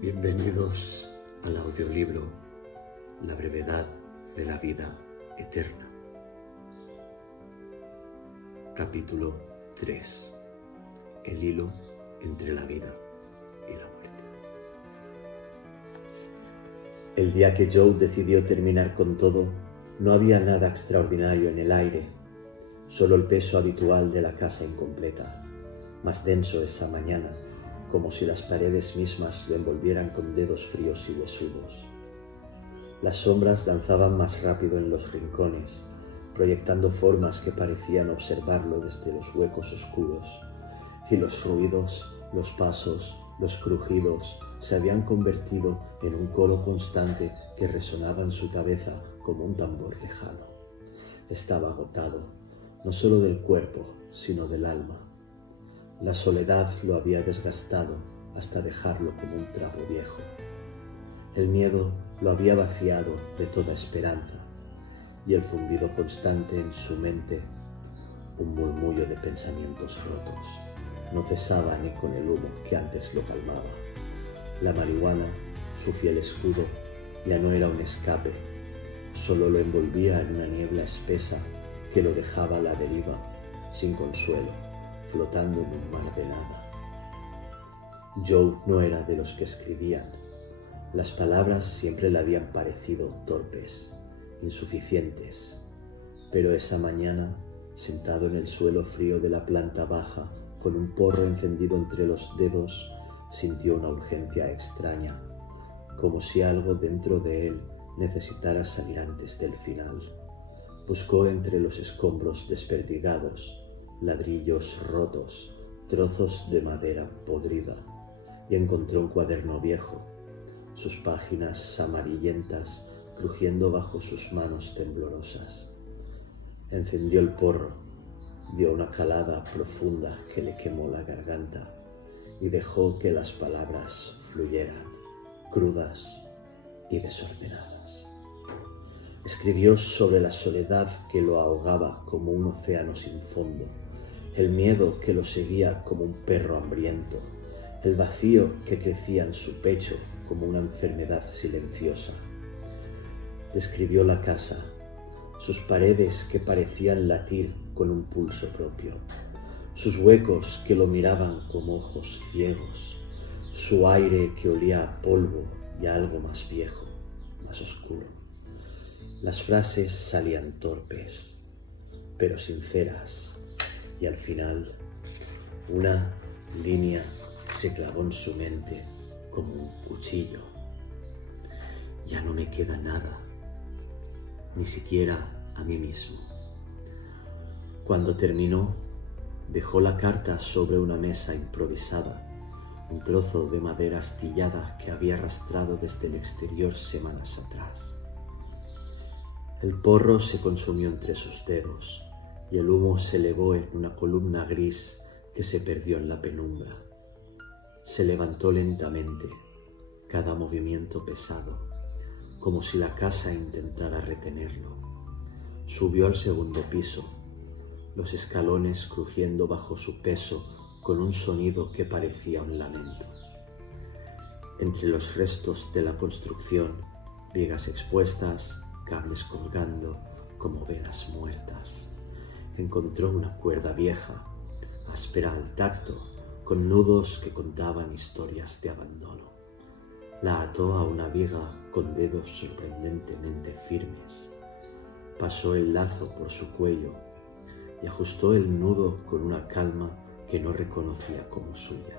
Bienvenidos al audiolibro La brevedad de la vida eterna. Capítulo 3. El hilo entre la vida y la muerte. El día que Joe decidió terminar con todo, no había nada extraordinario en el aire, solo el peso habitual de la casa incompleta, más denso esa mañana, como si las paredes mismas lo envolvieran con dedos fríos y huesudos. Las sombras danzaban más rápido en los rincones, proyectando formas que parecían observarlo desde los huecos oscuros, y los ruidos, los pasos, los crujidos se habían convertido en un coro constante que resonaba en su cabeza como un tambor lejano. Estaba agotado, no solo del cuerpo, sino del alma. La soledad lo había desgastado hasta dejarlo como un trapo viejo. El miedo lo había vaciado de toda esperanza, y el zumbido constante en su mente, un murmullo de pensamientos rotos, no cesaba ni con el humo que antes lo calmaba. La marihuana, su fiel escudo, ya no era un escape, solo lo envolvía en una niebla espesa que lo dejaba a la deriva, sin consuelo, flotando en un mar de nada. Joe no era de los que escribían. Las palabras siempre le habían parecido torpes, insuficientes, pero esa mañana, sentado en el suelo frío de la planta baja, con un porro encendido entre los dedos, sintió una urgencia extraña, como si algo dentro de él necesitara salir antes del final. Buscó entre los escombros desperdigados, ladrillos rotos, trozos de madera podrida, y encontró un cuaderno viejo, sus páginas amarillentas crujiendo bajo sus manos temblorosas. Encendió el porro, dio una calada profunda que le quemó la garganta y dejó que las palabras fluyeran, crudas y desordenadas. Escribió sobre la soledad que lo ahogaba como un océano sin fondo, el miedo que lo seguía como un perro hambriento, el vacío que crecía en su pecho como una enfermedad silenciosa. Describió la casa, sus paredes que parecían latir con un pulso propio, sus huecos que lo miraban como ojos ciegos, su aire que olía a polvo y a algo más viejo, más oscuro. Las frases salían torpes, pero sinceras, y al final una línea se clavó en su mente como un cuchillo. Ya no me queda nada, ni siquiera a mí mismo. Cuando terminó, dejó la carta sobre una mesa improvisada, un trozo de madera astillada que había arrastrado desde el exterior semanas atrás. El porro se consumió entre sus dedos y el humo se elevó en una columna gris que se perdió en la penumbra. Se levantó lentamente, cada movimiento pesado, como si la casa intentara retenerlo. Subió al segundo piso, los escalones crujiendo bajo su peso con un sonido que parecía un lamento. Entre los restos de la construcción, vigas expuestas, cables colgando como velas muertas, encontró una cuerda vieja, áspera al tacto, con nudos que contaban historias de abandono. La ató a una viga con dedos sorprendentemente firmes. Pasó el lazo por su cuello y ajustó el nudo con una calma que no reconocía como suya.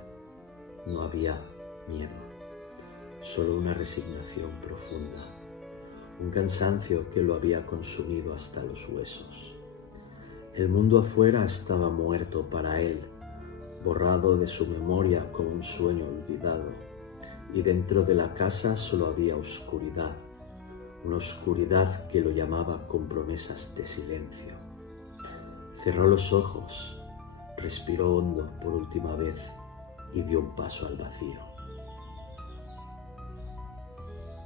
No había miedo, solo una resignación profunda, un cansancio que lo había consumido hasta los huesos. El mundo afuera estaba muerto para él, borrado de su memoria como un sueño olvidado, y dentro de la casa solo había oscuridad, una oscuridad que lo llamaba con promesas de silencio. Cerró los ojos, respiró hondo por última vez y dio un paso al vacío.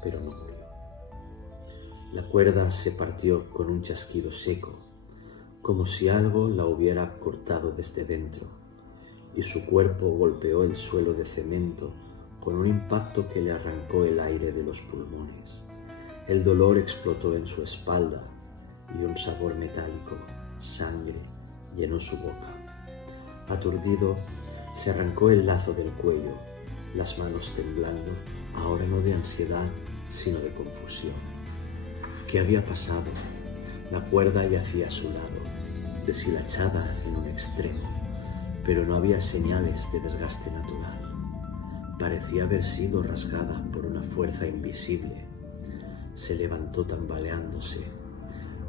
Pero no murió. La cuerda se partió con un chasquido seco, como si algo la hubiera cortado desde dentro, y su cuerpo golpeó el suelo de cemento con un impacto que le arrancó el aire de los pulmones. El dolor explotó en su espalda y un sabor metálico, sangre, llenó su boca. Aturdido, se arrancó el lazo del cuello, las manos temblando, ahora no de ansiedad, sino de confusión. ¿Qué había pasado? La cuerda yacía a su lado, deshilachada en un extremo, pero no había señales de desgaste natural. Parecía haber sido rasgada por una fuerza invisible. Se levantó tambaleándose,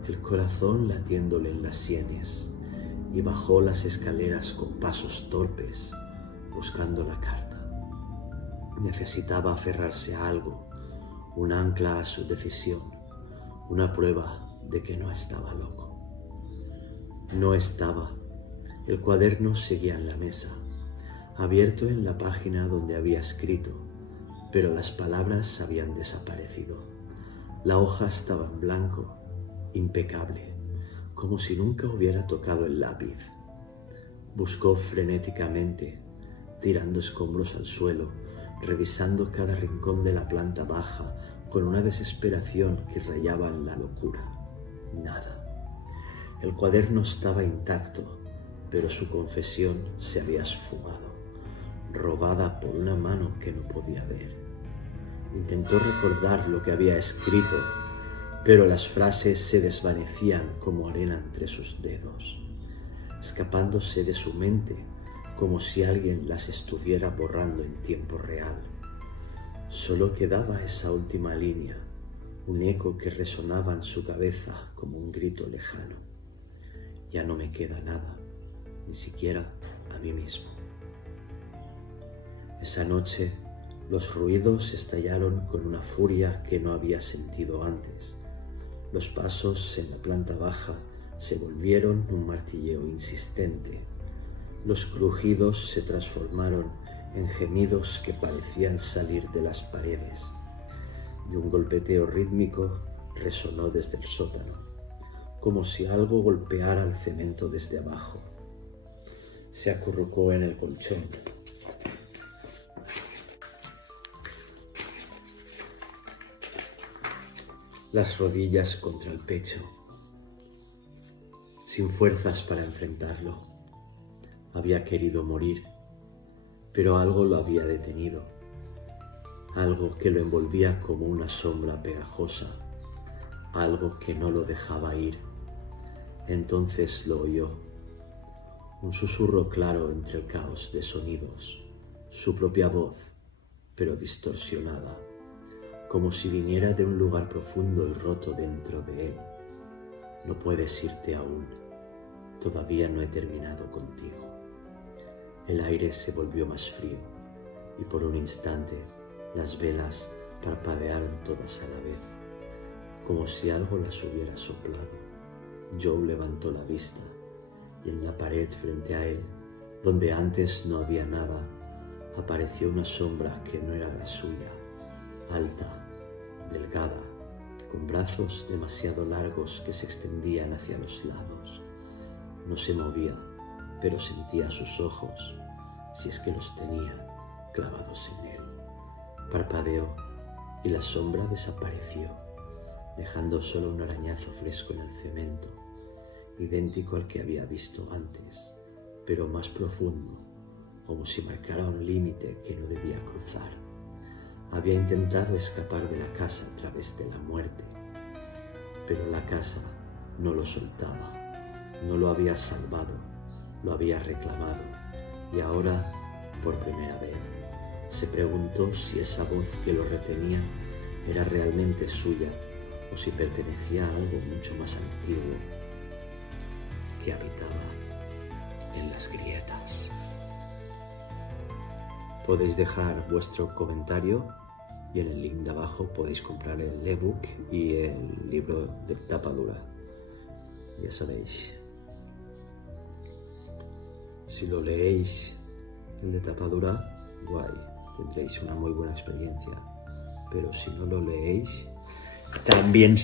el corazón latiéndole en las sienes, y bajó las escaleras con pasos torpes, buscando la carta. Necesitaba aferrarse a algo, un ancla a su decisión, una prueba de que no estaba loco. No estaba. El cuaderno seguía en la mesa, abierto en la página donde había escrito, pero las palabras habían desaparecido. La hoja estaba en blanco, impecable, como si nunca hubiera tocado el lápiz. Buscó frenéticamente, tirando escombros al suelo, revisando cada rincón de la planta baja con una desesperación que rayaba en la locura. Nada. El cuaderno estaba intacto, pero su confesión se había esfumado, robada por una mano que no podía ver. Intentó recordar lo que había escrito, pero las frases se desvanecían como arena entre sus dedos, escapándose de su mente como si alguien las estuviera borrando en tiempo real. Solo quedaba esa última línea, un eco que resonaba en su cabeza como un grito lejano. Ya no me queda nada, ni siquiera a mí mismo. Esa noche, los ruidos estallaron con una furia que no había sentido antes. Los pasos en la planta baja se volvieron un martilleo insistente. Los crujidos se transformaron en gemidos que parecían salir de las paredes, y un golpeteo rítmico resonó desde el sótano, como si algo golpeara el cemento desde abajo. Se acurrucó en el colchón. Las rodillas contra el pecho, sin fuerzas para enfrentarlo. Había querido morir, pero algo lo había detenido, algo que lo envolvía como una sombra pegajosa, algo que no lo dejaba ir. Entonces lo oyó, un susurro claro entre el caos de sonidos, su propia voz, pero distorsionada, como si viniera de un lugar profundo y roto dentro de él. No puedes irte aún, todavía no he terminado contigo. El aire se volvió más frío y por un instante las velas parpadearon todas a la vez, como si algo las hubiera soplado. Joe levantó la vista y en la pared frente a él, donde antes no había nada, apareció una sombra que no era la suya, alta, delgada, con brazos demasiado largos que se extendían hacia los lados. No se movía, pero sentía sus ojos, si es que los tenía, clavados en él. Parpadeó y la sombra desapareció, dejando solo un arañazo fresco en el cemento, idéntico al que había visto antes, pero más profundo, como si marcara un límite que no debía cruzar. Había intentado escapar de la casa a través de la muerte, pero la casa no lo soltaba, no lo había salvado, lo había reclamado, y ahora, por primera vez, se preguntó si esa voz que lo retenía era realmente suya o si pertenecía a algo mucho más antiguo que habitaba en las grietas. Podéis dejar vuestro comentario y en el link de abajo podéis comprar el ebook y el libro de tapa dura. Ya sabéis, si lo leéis el de tapa dura, guay, tendréis una muy buena experiencia, pero si no lo leéis, también